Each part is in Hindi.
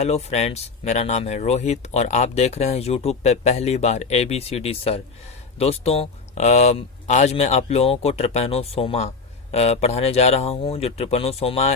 हेलो फ्रेंड्स, मेरा नाम है रोहित और आप देख रहे हैं यूट्यूब पे पहली बार ABCD सर। दोस्तों, आज मैं आप लोगों को ट्रिपैनोसोमा पढ़ाने जा रहा हूं। जो ट्रिपैनोसोमा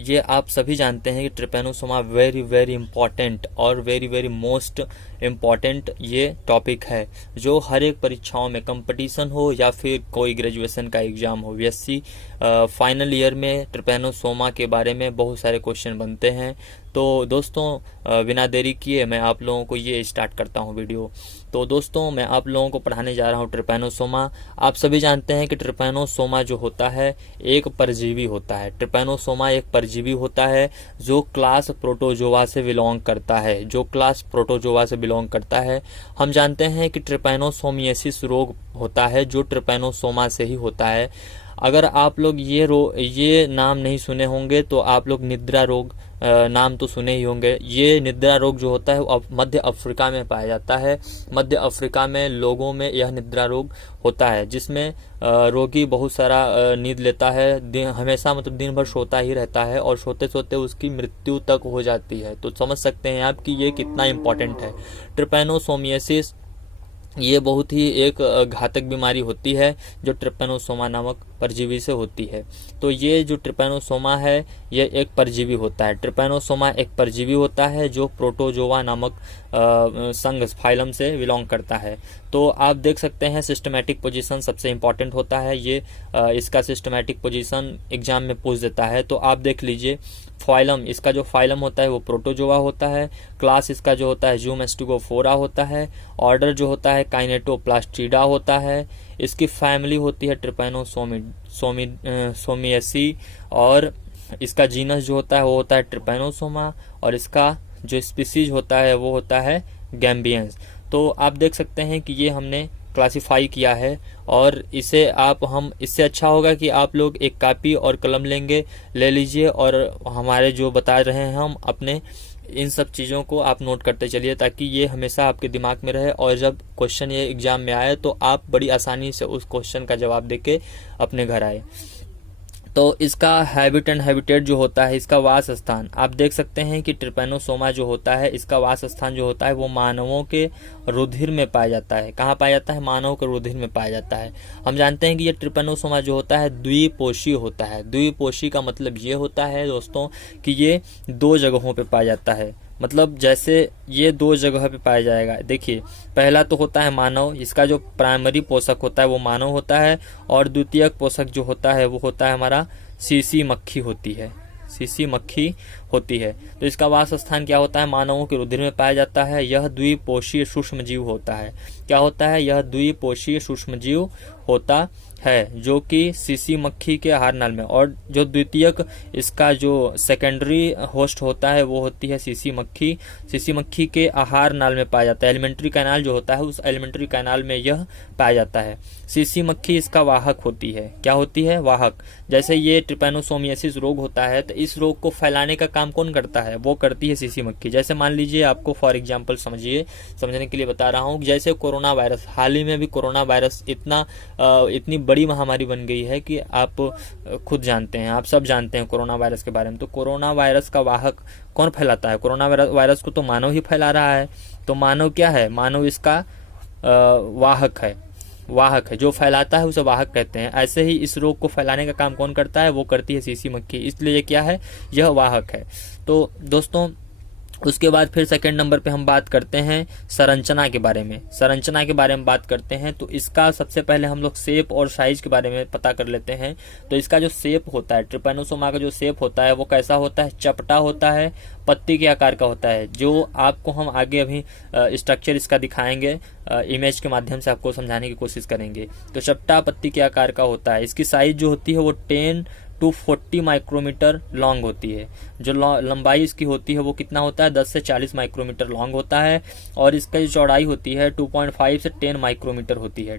ये आप सभी जानते हैं कि ट्रिपैनोसोमा वेरी वेरी इंपॉर्टेंट और वेरी वेरी मोस्ट इम्पॉर्टेंट ये टॉपिक है, जो हर एक परीक्षाओं में, कंपटीशन हो या फिर कोई ग्रेजुएशन का एग्ज़ाम हो, BSc फाइनल ईयर में ट्रिपैनोसोमा के बारे में बहुत सारे क्वेश्चन बनते हैं। तो दोस्तों, बिना देरी किए मैं आप लोगों को ये स्टार्ट करता हूँ वीडियो। तो दोस्तों, मैं आप लोगों को पढ़ाने जा रहा हूँ ट्रिपैनोसोमा। आप सभी जानते हैं कि ट्रिपैनोसोमा जो होता है एक परजीवी होता है। ट्रिपैनोसोमा एक परजीवी होता है जो क्लास प्रोटोजोआ से बिलोंग करता है, हम जानते हैं कि ट्रिपैनोसोमियासिस रोग होता है जो ट्रिपैनोसोमा से ही होता है। अगर आप लोग ये नाम नहीं सुने होंगे तो आप लोग निद्रा रोग नाम तो सुने ही होंगे। ये निद्रा रोग जो होता है वो मध्य अफ्रीका में पाया जाता है। मध्य अफ्रीका में लोगों में यह निद्रा रोग होता है, जिसमें रोगी बहुत सारा नींद लेता है, हमेशा मतलब दिन भर सोता ही रहता है और सोते सोते उसकी मृत्यु तक हो जाती है। तो समझ सकते हैं आप कि ये कितना इम्पोर्टेंट है। ट्रिपैनोसोमियासिस ये बहुत ही एक घातक बीमारी होती है जो ट्रिपैनोसोमा नामक परजीवी से होती है। तो ये जो ट्रिपैनोसोमा है ये एक परजीवी होता है। ट्रिपैनोसोमा एक परजीवी होता है जो प्रोटोजोआ नामक संघ फाइलम से बिलोंग करता है। तो आप देख सकते हैं सिस्टमैटिक पोजीशन सबसे इम्पॉर्टेंट होता है। ये इसका सिस्टमैटिक पोजीशन एग्जाम में पूछ देता है। तो आप देख लीजिए, फाइलम, इसका जो फाइलम होता है वो प्रोटोजोआ होता है। क्लास इसका जो होता है ज़ूमेस्टिगोफोरा होता है। ऑर्डर जो होता है काइनेटोप्लास्टिडा होता है। इसकी फैमिली होती है ट्रिपैनोसोमियासी और इसका जीनस जो होता है वो होता है ट्रिपैनोसोमा और इसका जो स्पीसीज होता है वो होता है गैम्बियंस। तो आप देख सकते हैं कि ये हमने क्लासिफाई किया है और इससे अच्छा होगा कि आप लोग एक कापी और कलम ले लीजिए और हमारे जो बता रहे हैं हम अपने इन सब चीज़ों को आप नोट करते चलिए, ताकि ये हमेशा आपके दिमाग में रहे और जब क्वेश्चन ये एग्जाम में आए तो आप बड़ी आसानी से उस क्वेश्चन का जवाब देके अपने घर आए। तो इसका हैबिट एंड हैबिटेट जो होता है, इसका वास स्थान, आप देख सकते हैं कि ट्रिपैनोसोमा जो होता है इसका वास स्थान जो होता है वो मानवों के रुधिर में पाया जाता है। कहाँ पाया जाता है? मानव के रुधिर में पाया जाता है। हम जानते हैं कि ये ट्रिपैनोसोमा जो होता है द्विपोषी होता है। द्विपोषी का मतलब ये होता है दोस्तों कि ये दो जगहों पे पाया जाता है। मतलब जैसे ये दो जगह पे पाया जाएगा। देखिए, पहला तो होता है मानव, इसका जो प्राइमरी पोषक होता है वो मानव होता है और द्वितीयक पोषक जो होता है वो होता है हमारा सीसी मक्खी होती है। तो इसका वास स्थान क्या होता है? मानवों के रुधिर में पाया जाता है। यह द्विपोषीय सूक्ष्म जीव होता है। क्या होता है? यह द्विपोषीय सूक्ष्म जीव होता है जो कि सीसी मक्खी के आहार नाल में, और जो द्वितीयक इसका जो सेकेंडरी होस्ट होता है वो होती है सीसी मक्खी के आहार नाल में पाया जाता है। एलिमेंट्री कैनाल जो होता है उस एलिमेंट्री कैनाल में यह पाया जाता है। सीसी मक्खी इसका वाहक होती है। क्या होती है? वाहक। जैसे ये ट्रिपैनोसोमियासिस रोग होता है तो इस रोग को फैलाने का काम कौन करता है? वो करती है सीसी मक्खी। जैसे मान लीजिए, आपको फॉर एग्जाम्पल समझने के लिए बता रहा हूँ, जैसे कोरोना वायरस, हाल ही में भी कोरोना वायरस इतनी बड़ी महामारी बन गई है कि आप खुद जानते हैं, आप सब जानते हैं कोरोना वायरस के बारे में। तो कोरोना वायरस का वाहक कौन फैलाता है? कोरोना वायरस को तो मानव ही फैला रहा है। तो मानव क्या है? मानव इसका वाहक है। जो फैलाता है उसे वाहक कहते हैं। ऐसे ही इस रोग को फैलाने का काम कौन करता है? वो करती है सीसी मक्खी। इसलिए क्या है? यह वाहक है। तो दोस्तों, उसके बाद फिर सेकंड नंबर पे हम बात करते हैं संरचना के बारे में बात करते हैं। तो इसका सबसे पहले हम लोग शेप और साइज के बारे में पता कर लेते हैं। तो इसका जो शेप होता है, ट्रिपैनोसोमा का जो शेप होता है वो कैसा होता है? चपटा होता है, पत्ती के आकार का होता है। जो आपको हम आगे अभी स्ट्रक्चर इसका दिखाएंगे, इमेज के माध्यम से आपको समझाने की कोशिश करेंगे। तो चपटा पत्ती के आकार का होता है। इसकी साइज जो होती है वो 10 to 40 माइक्रोमीटर लॉन्ग होती है। जो लंबाई इसकी होती है वो कितना होता है? 10 से 40 माइक्रोमीटर लॉन्ग होता है। और इसका जो चौड़ाई होती है 2.5 से 10 माइक्रोमीटर होती है।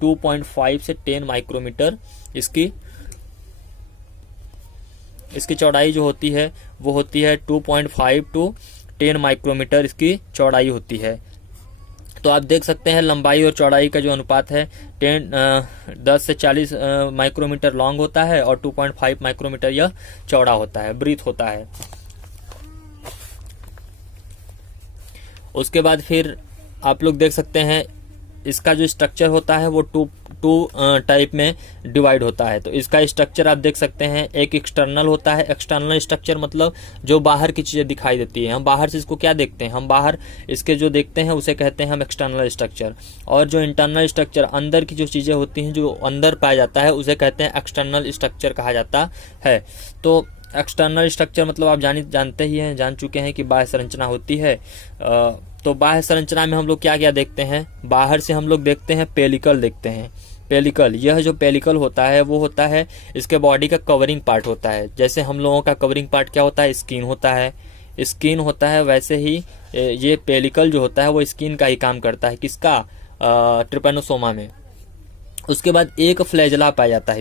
2.5 से 10 माइक्रोमीटर इसकी चौड़ाई जो होती है वो होती है 2.5 to 10 माइक्रोमीटर इसकी चौड़ाई होती है। तो आप देख सकते हैं लंबाई और चौड़ाई का जो अनुपात है 10 से 40 माइक्रोमीटर लॉन्ग होता है और 2.5 माइक्रोमीटर यह चौड़ा होता है, ब्रीथ होता है। उसके बाद फिर आप लोग देख सकते हैं इसका जो स्ट्रक्चर होता है वो टू टाइप में डिवाइड होता है। तो इसका स्ट्रक्चर आप देख सकते हैं, एक एक्सटर्नल होता है। एक्सटर्नल स्ट्रक्चर मतलब जो बाहर की चीज़ें दिखाई देती है, हम बाहर से इसको क्या देखते हैं, हम बाहर इसके जो देखते हैं उसे कहते हैं हम एक्सटर्नल स्ट्रक्चर। और जो इंटरनल स्ट्रक्चर अंदर की जो चीज़ें होती हैं, जो अंदर पाया जाता है, उसे कहते हैं एक्सटर्नल स्ट्रक्चर कहा जाता है। तो एक्सटर्नल स्ट्रक्चर मतलब आप जानते ही हैं, जान चुके हैं कि बाह्य संरचना होती है। तो बाह्य संरचना में हम लोग क्या क्या देखते हैं, बाहर से हम लोग देखते हैं पेलिकल देखते हैं। पेलिकल, यह जो पेलिकल होता है वो होता है इसके बॉडी का कवरिंग पार्ट होता है। जैसे हम लोगों का कवरिंग पार्ट क्या होता है, स्किन होता है, स्किन होता है, वैसे ही ये पेलिकल जो होता है वो स्किन का ही काम करता है। किसका, ट्रिपैनोसोमा में। उसके बाद एक फ्लैजला पाया जाता है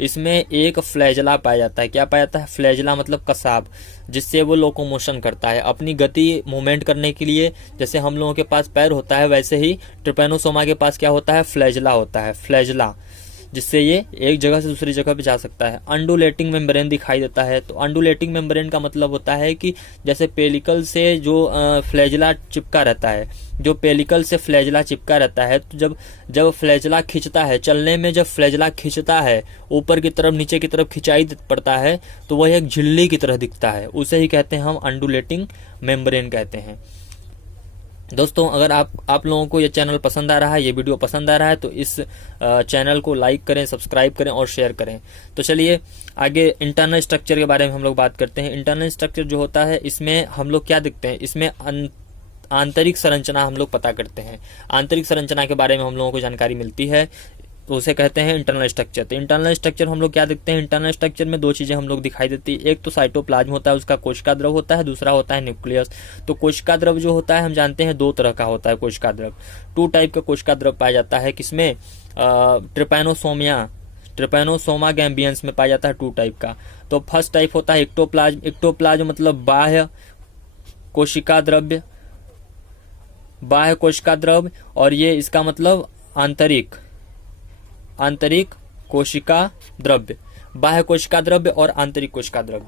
इसमें एक फ्लैजला पाया जाता है। क्या पाया जाता है, फ्लैजला मतलब कसाब, जिससे वो लोकोमोशन करता है, अपनी गति मूवमेंट करने के लिए। जैसे हम लोगों के पास पैर होता है वैसे ही ट्रिपैनोसोमा के पास क्या होता है, फ्लैजला होता है, फ्लैजला, जिससे ये एक जगह से दूसरी जगह पे जा सकता है। अंडुलेटिंग मेम्ब्रेन दिखाई देता है। तो अंडुलेटिंग मेम्ब्रेन का मतलब होता है कि जैसे पेलिकल से जो फ्लैजला चिपका रहता है, जो पेलिकल से फ्लैजला चिपका रहता है, तो जब फ्लैजला खींचता है, चलने में जब फ्लैजला खींचता है, ऊपर की तरफ नीचे की तरफ खिंचाई पड़ता है, तो वह एक झिल्ली की तरह दिखता है, उसे ही कहते हैं हम अंडुलेटिंग मेम्ब्रेन कहते हैं। दोस्तों, अगर आप लोगों को ये चैनल पसंद आ रहा है, ये वीडियो पसंद आ रहा है, तो इस चैनल को लाइक करें, सब्सक्राइब करें और शेयर करें। तो चलिए आगे इंटरनल स्ट्रक्चर के बारे में हम लोग बात करते हैं। इंटरनल स्ट्रक्चर जो होता है, इसमें हम लोग क्या देखते हैं, इसमें आंतरिक संरचना हम लोग पता करते हैं। आंतरिक संरचना के बारे में हम लोगों को जानकारी मिलती है, तो उसे कहते हैं इंटरनल स्ट्रक्चर। तो इंटरनल स्ट्रक्चर हम लोग क्या देखते हैं, इंटरनल स्ट्रक्चर में दो चीजें हम लोग दिखाई देती है। एक तो साइटोप्लाज्म होता है, उसका कोशिका द्रव होता है, दूसरा होता है न्यूक्लियस। तो कोशिका द्रव जो होता है हम जानते हैं दो तरह का होता है कोशिका द्रव। टू टाइप का कोशिका द्रव पाया जाता है, किसमें, ट्रिपैनोसोमा गैम्बियंस में पाया जाता है, टू टाइप का। तो फर्स्ट टाइप होता है एक्टोप्लाज्म। एक्टोप्लाज्म मतलब बाह्य कोशिका द्रव्य, बाह्य कोशिका द्रव, और ये इसका मतलब आंतरिक कोशिका द्रव्य, बाह्य कोशिका द्रव्य और आंतरिक कोशिका द्रव्य।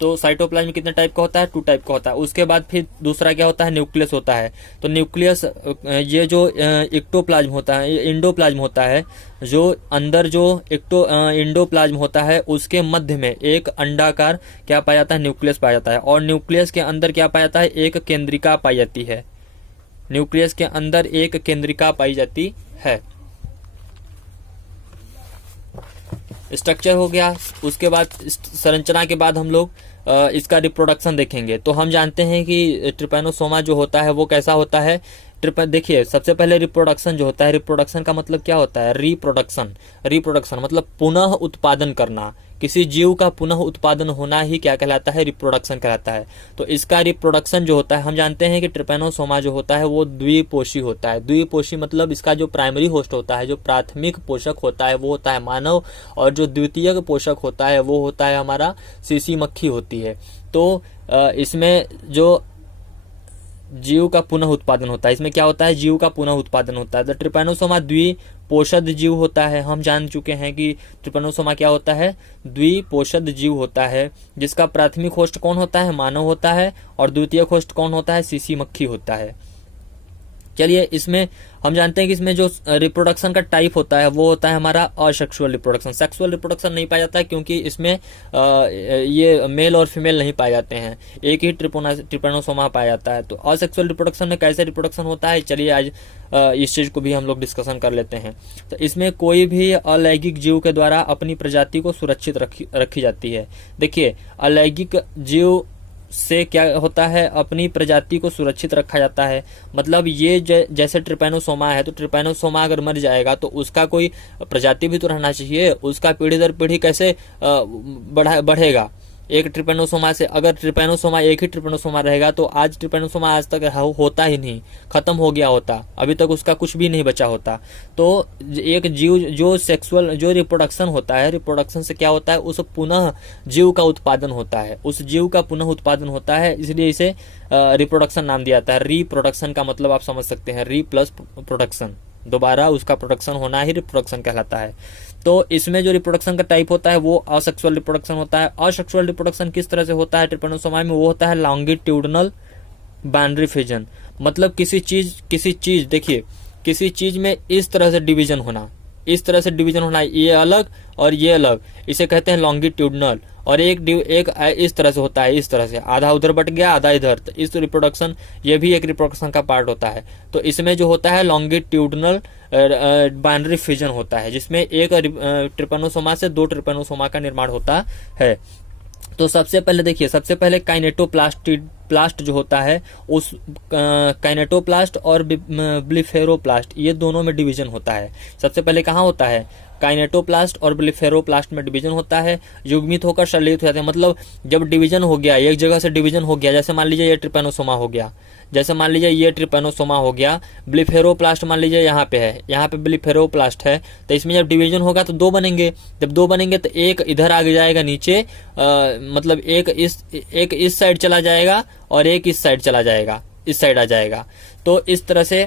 तो साइटोप्लाज्म कितने टाइप का होता है, टू टाइप का होता है। उसके बाद फिर दूसरा क्या होता है, न्यूक्लियस होता है। तो न्यूक्लियस, ये जो एक्टोप्लाज्म होता है, इंडोप्लाज्म होता है, जो अंदर जो इंडोप्लाज्म होता है, उसके मध्य में एक अंडाकार क्या पाया जाता है, न्यूक्लियस पाया जाता है। और न्यूक्लियस के अंदर क्या पाया जाता है, एक केंद्रिका पाई जाती है। न्यूक्लियस के अंदर एक केंद्रिका पाई जाती है। स्ट्रक्चर हो गया। उसके बाद संरचना के बाद हम लोग इसका रिप्रोडक्शन देखेंगे। तो हम जानते हैं कि ट्रिपैनोसोमा जो होता है वो कैसा होता है। देखिए, सबसे पहले रिप्रोडक्शन जो होता है, रिप्रोडक्शन का मतलब क्या होता है, रिप्रोडक्शन मतलब पुनः उत्पादन करना। किसी जीव का पुनः उत्पादन होना ही क्या कहलाता है, रिप्रोडक्शन कहलाता है। तो इसका रिप्रोडक्शन जो होता है, हम जानते हैं कि ट्रिपैनोसोमा जो होता है वो द्विपोषी होता है। द्विपोषी मतलब इसका जो प्राइमरी होस्ट होता है, जो प्राथमिक पोषक होता है वो होता है मानव, और जो द्वितीयक पोषक होता है वो होता है हमारा सीसी मक्खी होती है। तो इसमें जो जीव का पुनः उत्पादन होता है, इसमें क्या होता है, जीव का पुनः उत्पादन होता है। तो ट्रिपैनोसोमा द्विपोषद जीव होता है। हम जान चुके हैं कि ट्रिपैनोसोमा क्या होता है, द्विपोषद जीव होता है, जिसका प्राथमिक होस्ट कौन होता है, मानव होता है, और द्वितीय होस्ट कौन होता है, सीसी मक्खी होता है। चलिए, इसमें हम जानते हैं कि इसमें जो रिप्रोडक्शन का टाइप होता है वो होता है हमारा असेक्सुअल रिप्रोडक्शन। सेक्सुअल रिप्रोडक्शन नहीं पाया जाता है, क्योंकि इसमें ये मेल और फीमेल नहीं पाए जाते हैं, एक ही ट्रिपैनोसोमा पाया जाता है। तो असेक्सुअल रिप्रोडक्शन में कैसे रिप्रोडक्शन होता है, चलिए आज इस चीज को भी हम लोग डिस्कशन कर लेते हैं। तो इसमें कोई भी अलैंगिक जीव के द्वारा अपनी प्रजाति को सुरक्षित रखी जाती है। देखिए, अलैंगिक जीव से क्या होता है, अपनी प्रजाति को सुरक्षित रखा जाता है। मतलब ये जैसे ट्रिपैनोसोमा है, तो ट्रिपैनोसोमा अगर मर जाएगा तो उसका कोई प्रजाति भी तो रहना चाहिए, उसका पीढ़ी दर पीढ़ी कैसे बढ़ेगा। एक ट्रिपैनोसोमा से, अगर ट्रिपैनोसोमा एक ही ट्रिपैनोसोमा रहेगा तो आज ट्रिपैनोसोमा आज तक होता ही नहीं, खत्म हो गया होता, अभी तक उसका कुछ भी नहीं बचा होता। तो एक जीव जो रिप्रोडक्शन होता है, रिप्रोडक्शन से क्या होता है, उस पुनः जीव का उत्पादन होता है, उस जीव का पुनः उत्पादन होता है, इसलिए इसे रिप्रोडक्शन नाम दिया जाता है। रिप्रोडक्शन का मतलब आप समझ सकते हैं, री प्लस प्रोडक्शन, दोबारा उसका प्रोडक्शन होना ही रिप्रोडक्शन कहलाता है। तो इसमें जो रिप्रोडक्शन का टाइप होता है वो असेक्सुअल रिप्रोडक्शन होता है। असेक्सुअल रिप्रोडक्शन किस तरह से होता है ट्रिपैनोसोमा में, वो होता है लॉन्गिट्यूडनल बाइनरी फिजन, मतलब किसी चीज देखिए, किसी चीज में इस तरह से डिवीजन होना, इस तरह से डिवीजन होना, ये अलग और ये अलग, इसे कहते हैं लॉन्गिट्यूडनल। और एक इस तरह से होता है, इस तरह से आधा उधर बट गया आधा इधर, तो इस रिप्रोडक्शन, ये भी एक रिप्रोडक्शन का पार्ट होता है। तो इसमें जो होता है लॉन्गिट्यूडनल बाइनरी फिजन होता है, जिसमें एक ट्रिपेनोसोमा से 2 ट्रिपेनोसोमा का निर्माण होता है। तो सबसे पहले देखिए, सबसे पहले काइनेटोप्लास्ट जो होता है, उस काइनेटोप्लास्ट और ब्लिफेरोप्लास्ट, ये दोनों में डिवीजन होता है। सबसे पहले कहाँ होता है, काइनेटोप्लास्ट और ब्लिफेरोप्लास्ट में डिवीजन होता है, युग्मित होकर संश्लेषित हो जाते हैं। मतलब जब डिवीजन हो गया, एक जगह से डिवीजन हो गया, जैसे मान लीजिए ये ट्रिपेनोसोमा हो गया, जैसे मान लीजिए ये ट्रिपेनोसोमा हो गया, ब्लिफेरोप्लास्ट मान लीजिए यहाँ पे है, यहाँ पे ब्लिफेरोप्लास्ट है, तो इसमें जब डिवीजन होगा तो 2 बनेंगे। जब 2 बनेंगे तो एक इधर आगे जाएगा नीचे, मतलब एक इस साइड चला जाएगा और एक इस साइड चला जाएगा, इस साइड आ जाएगा। तो इस तरह से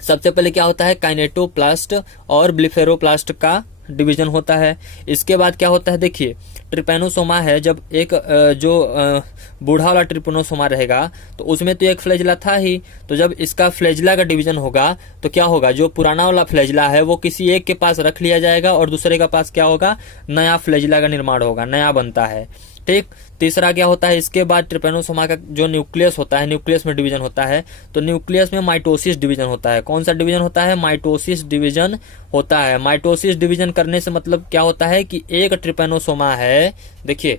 सबसे पहले क्या होता है, काइनेटोप्लास्ट और ब्लिफेरोप्लास्ट का डिवीजन होता है। इसके बाद क्या होता है, देखिए ट्रिपेनोसोमा है, जब एक जो बूढ़ा वाला ट्रिपेनोसोमा रहेगा तो उसमें तो एक फ्लैजिला था ही, तो जब इसका फ्लैजिला का डिवीजन होगा तो क्या होगा, जो पुराना वाला फ्लैजिला है वो किसी एक के पास रख लिया जाएगा और दूसरे के पास क्या होगा, नया फ्लैजिला का निर्माण होगा, नया बनता है। ठीक, तीसरा क्या होता है, इसके बाद ट्रिपेनोसोमा का जो न्यूक्लियस होता है, न्यूक्लियस में डिवीजन होता है, तो न्यूक्लियस में माइटोसिस डिवीजन होता है। कौन सा डिवीजन होता है, माइटोसिस डिवीजन होता है। माइटोसिस डिवीजन करने से मतलब क्या होता है कि एक ट्रिपेनोसोमा है, देखिए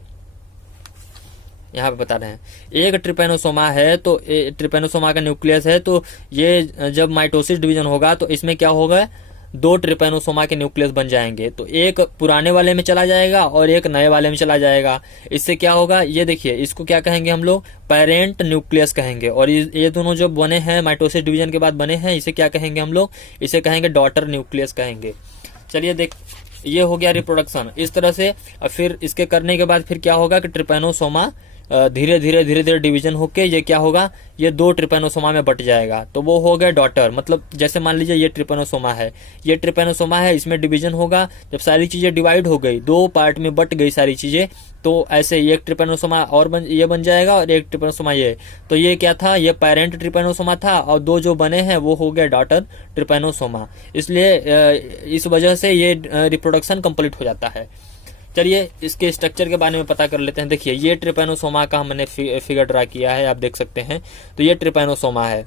यहाँ पे बता रहे हैं, एक ट्रिपेनोसोमा है तो ट्रिपेनोसोमा का न्यूक्लियस है, तो ये जब माइटोसिस डिवीजन होगा तो इसमें क्या होगा, 2 ट्रिपेनोसोमा के न्यूक्लियस बन जाएंगे, तो एक पुराने वाले में चला जाएगा और एक नए वाले में चला जाएगा। इससे क्या होगा, ये देखिए, इसको क्या कहेंगे हम लोग, पेरेंट न्यूक्लियस कहेंगे। और ये दोनों जो बने हैं माइटोसिस डिवीजन के बाद बने हैं, इसे क्या कहेंगे हम लोग, इसे कहेंगे डॉटर न्यूक्लियस कहेंगे। चलिए देख, ये हो गया रिप्रोडक्शन। इस तरह से फिर इसके करने के बाद फिर क्या होगा कि ट्रिपेनोसोमा धीरे धीरे डिवीजन होके ये क्या होगा, ये 2 ट्रिपेनोसोमा में बट जाएगा, तो वो हो गया डॉटर। मतलब जैसे मान लीजिए ये ट्रिपेनोसोमा है, ये ट्रिपेनोसोमा है, इसमें डिवीजन होगा, जब सारी चीजें डिवाइड हो गई, 2 पार्ट में बट गई सारी चीजें, तो ऐसे एक ट्रिपेनोसोमा और ये बन जाएगा और एक ट्रिपेनोसोमा ये। तो ये क्या था, ये पेरेंट ट्रिपेनोसोमा था और 2 जो बने हैं वो हो गया डॉटर ट्रिपेनोसोमा। इसलिए इस वजह से ये रिप्रोडक्शन कंप्लीट हो जाता है। चलिए इसके स्ट्रक्चर के बारे में पता कर लेते हैं। देखिए ये ट्रिपेनोसोमा का हमने फिगर ड्रा किया है, आप देख सकते हैं। तो ये ट्रिपेनोसोमा है,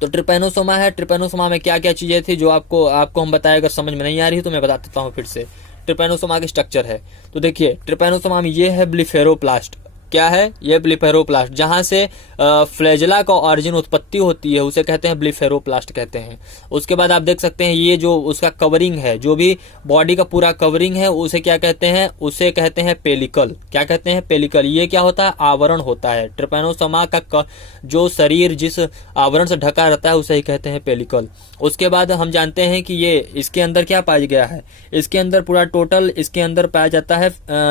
तो ट्रिपेनोसोमा है। ट्रिपेनोसोमा में क्या क्या चीजें थी जो आपको हम बताए, अगर समझ में नहीं आ रही है तो मैं बता देता हूँ फिर से। ट्रिपेनोसोमा की स्ट्रक्चर है, तो देखिए ट्रिपेनोसोमा में ये है ब्लिफेरोप्लास्ट। क्या है ये, ब्लिफेरोप्लास्ट, जहां से फ्लैजिला का ऑरिजिन उत्पत्ति होती है उसे कहते हैं ब्लिफेरोप्लास्ट कहते हैं। उसके बाद आप देख सकते हैं ये जो उसका कवरिंग है, जो भी बॉडी का पूरा कवरिंग है उसे क्या कहते हैं, उसे कहते हैं पेलिकल। क्या कहते हैं, पेलिकल। ये क्या होता है, आवरण होता है। ट्रिपेनोसोमा का जो शरीर जिस आवरण से ढका रहता है उसे ही कहते हैं पेलिकल। उसके बाद हम जानते हैं कि ये इसके अंदर क्या पाया गया है, इसके अंदर पूरा टोटल इसके अंदर पाया जाता है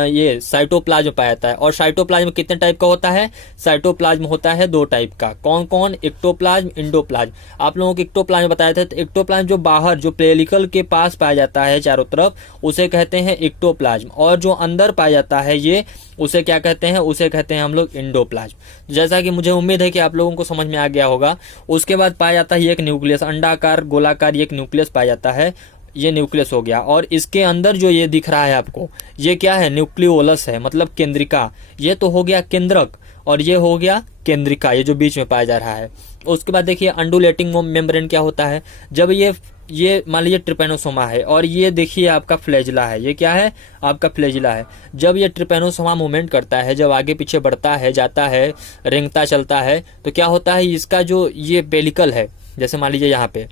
ये साइटोप्लाज्म पाया जाता है। और साइटोप्लाज्म कितने टाइप का होता है, साइटोप्लाज्म होता है 2 टाइप का। कौन कौन, एक्टोप्लाज्म, इंडोप्लाज्म। आप लोगों को एक्टोप्लाज्म बताया था, तो एक्टोप्लाज्म जो बाहर जो पेलिकल के पास पाया जाता है चारों तरफ उसे कहते हैं एक्टोप्लाज्म, और जो अंदर पाया जाता है ये उसे क्या कहते हैं, उसे कहते हैं हम लोग इंडोप्लाज्म। जैसा कि मुझे उम्मीद है कि आप लोगों को समझ में आ गया होगा। उसके बाद पाया जाता है एक न्यूक्लियस, अंडाकार गोलाकार एक न्यूक्लियस पाया जाता है, ये न्यूक्लियस हो गया। और इसके अंदर जो ये दिख रहा है आपको, ये क्या है, न्यूक्लियोलस है, मतलब केंद्रिका। ये तो हो गया केंद्रक और ये हो गया केंद्रिका, ये जो बीच में पाया जा रहा है। उसके बाद देखिए अंडुलेटिंग मेम्ब्रेन क्या होता है, जब ये मान लीजिए ट्रिपेनोसोमा है और ये देखिए आपका फ्लैजिला है, ये क्या है, आपका फ्लैजिला है। जब ये ट्रिपेनोसोमा मूवमेंट करता है, जब आगे पीछे बढ़ता है, जाता है, रेंगता चलता है, तो क्या होता है, इसका जो ये पेलिकल है, जैसे मान लीजिए यहाँ पे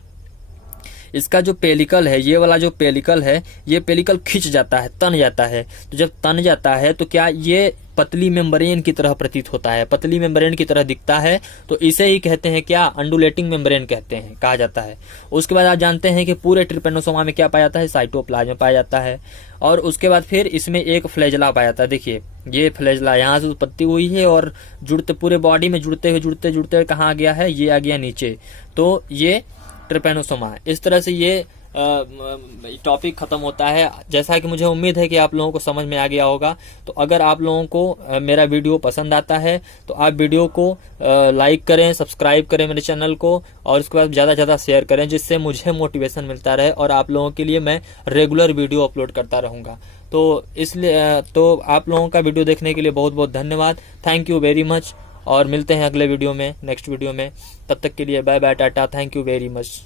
इसका जो पेलिकल है, ये वाला जो पेलिकल है, ये पेलिकल खिंच जाता है, तन जाता है। तो जब तन जाता है तो क्या ये पतली मेम्ब्रेन की तरह प्रतीत होता है, पतली मेम्ब्रेन की तरह दिखता है, तो इसे ही कहते हैं क्या, अंडुलेटिंग मेम्ब्रेन कहते हैं, कहा जाता है। उसके बाद आप जानते हैं कि पूरे ट्रिपेनोसोमा में क्या पाया जाता है, साइटोप्लाज्म पाया जाता है। और उसके बाद फिर इसमें एक फ्लैजिला पाया जाता है। देखिए ये फ्लैजिला यहाँ से उत्पत्ति हुई है और जुड़ते पूरे बॉडी में जुड़ते कहाँ आ गया है, ये आ गया नीचे। तो ये ट्रिपेनोसोमा। इस तरह से ये टॉपिक खत्म होता है। जैसा कि मुझे उम्मीद है कि आप लोगों को समझ में आ गया होगा। तो अगर आप लोगों को मेरा वीडियो पसंद आता है तो आप वीडियो को लाइक करें, सब्सक्राइब करें मेरे चैनल को, और उसके बाद ज़्यादा से ज़्यादा शेयर करें, जिससे मुझे मोटिवेशन मिलता रहे और आप लोगों के लिए मैं रेगुलर वीडियो अपलोड करता रहूँगा। तो इसलिए तो आप लोगों का वीडियो देखने के लिए बहुत बहुत धन्यवाद। थैंक यू वेरी मच, और मिलते हैं अगले वीडियो में, नेक्स्ट वीडियो में। तब तक के लिए bye bye, tata, thank you very much.